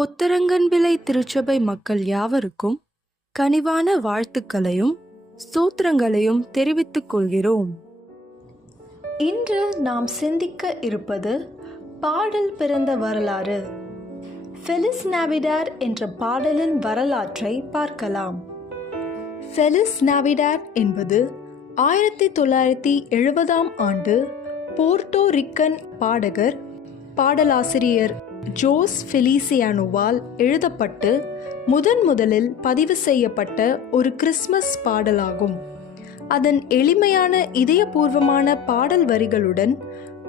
பொத்தரங்கன்பிள்ளை திருச்சபை மக்கள் யாவருக்கும் கனிவான வாழ்த்துக்களையும் ஸ்தோத்திரங்களையும் தெரிவித்துக் கொள்கிறோம். இன்று நாம் சிந்திக்க இருப்பது பாடல் பிறந்த வரலாறு. ஃபெலிஸ் நாவிடார் என்ற பாடலின் வரலாற்றை பார்க்கலாம். ஃபெலிஸ் நாவிடார் என்பது ஆயிரத்தி தொள்ளாயிரத்தி எழுபதாம் ஆண்டு போர்ட்டோ ரிக்கன் பாடகர் பாடலாசிரியர் ஜோஸ் ஃபெலிசியானோவால் எழுதப்பட்டு முதன் முதலில் பதிவு செய்யப்பட்ட ஒரு கிறிஸ்மஸ் பாடலாகும். அதன் எளிமையான இதயபூர்வமான பாடல் வரிகளுடன்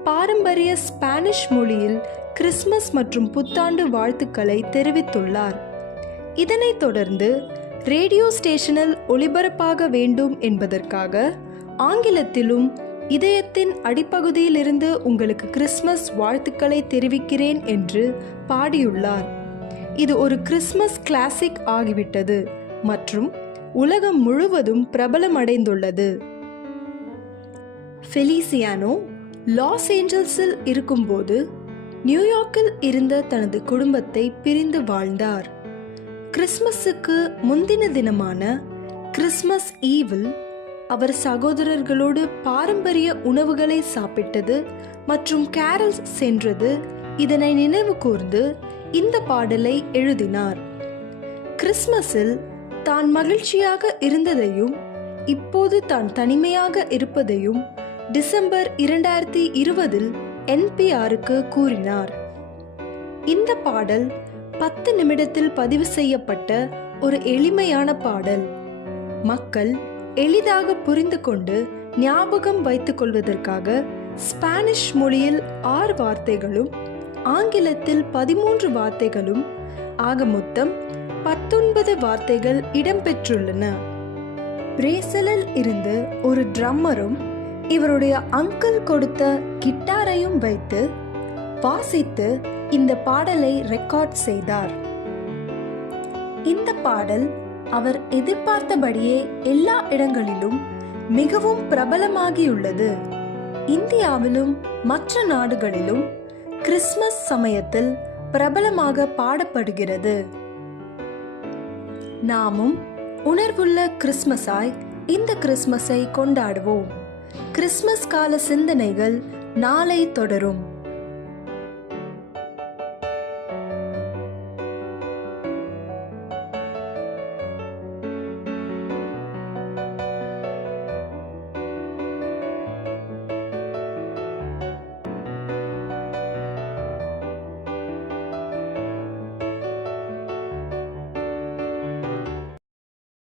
பாரம்பரிய ஸ்பானிஷ் மொழியில் கிறிஸ்மஸ் மற்றும் புத்தாண்டு வாழ்த்துக்களை தெரிவித்துள்ளார். இதனைத் தொடர்ந்து ரேடியோ ஸ்டேஷனில் ஒளிபரப்பாக வேண்டும் என்பதற்காக ஆங்கிலத்திலும் இதயத்தின் அடிப்பகுதியிலிருந்து உங்களுக்கு கிறிஸ்மஸ் வாழ்த்துக்களை தெரிவிக்கிறேன் என்று பாடியுள்ளார். இது ஒரு கிறிஸ்மஸ் கிளாசிக் ஆகிவிட்டது மற்றும் உலகம் முழுவதும் பிரபலமடைந்துள்ளது. ஃபெலிசியானோ லாஸ் ஏஞ்சல்ஸில் இருக்கும்போது நியூயார்க்கில் இருந்த தனது குடும்பத்தை பிரிந்து வாழ்ந்தார். கிறிஸ்மஸுக்கு முந்தின தினமான கிறிஸ்மஸ் ஈவில் அவர் சகோதரர்களோடு பாரம்பரிய உணவுகளை சாப்பிட்டது மற்றும் கேரல்ஸ் சென்றது. இதனை நினைவு கூர்ந்து இந்த பாடலை எழுதினார். கிறிஸ்மஸில் தான் மகிழ்ச்சியாக இருந்ததையும் இப்போது தான் தனிமையாக இருப்பதையும் டிசம்பர் இரண்டாயிரத்தி இருபதில் என்பிஆருக்கு கூறினார். இந்த பாடல் பத்து நிமிடத்தில் பதிவு செய்யப்பட்ட ஒரு எளிமையான பாடல். மக்கள் எளிதாக புரிந்து கொண்டு ஞாபகம் வைத்துக் கொள்வதற்காக ஸ்பானிஷ் மொழியில் ஆறு வார்த்தைகளும் ஆங்கிலத்தில் பதிமூன்று வார்த்தைகளும் ஆக மொத்தம் பத்தொன்பது வார்த்தைகள் இடம்பெற்றுள்ளன. பிரேசலில் இருந்து ஒரு ட்ரம்மரும் இவருடைய அங்கிள் கொடுத்த கிட்டாரையும் வைத்து வாசித்து இந்த பாடலை ரெக்கார்ட் செய்தார். இந்த பாடல் அவர் எதிர்பார்த்தபடியே எல்லா இடங்களிலும் மிகவும் பிரபலமாகியுள்ளது. இந்தியாவிலும் மற்ற நாடுகளிலும் கிறிஸ்மஸ் சமயத்தில் பிரபலமாக பாடப்படுகிறது. நாமும் உணர்வுள்ள கிறிஸ்மஸாய் இந்த கிறிஸ்மஸை கொண்டாடுவோம். கிறிஸ்மஸ் கால சிந்தனைகள் நாளை தொடரும்.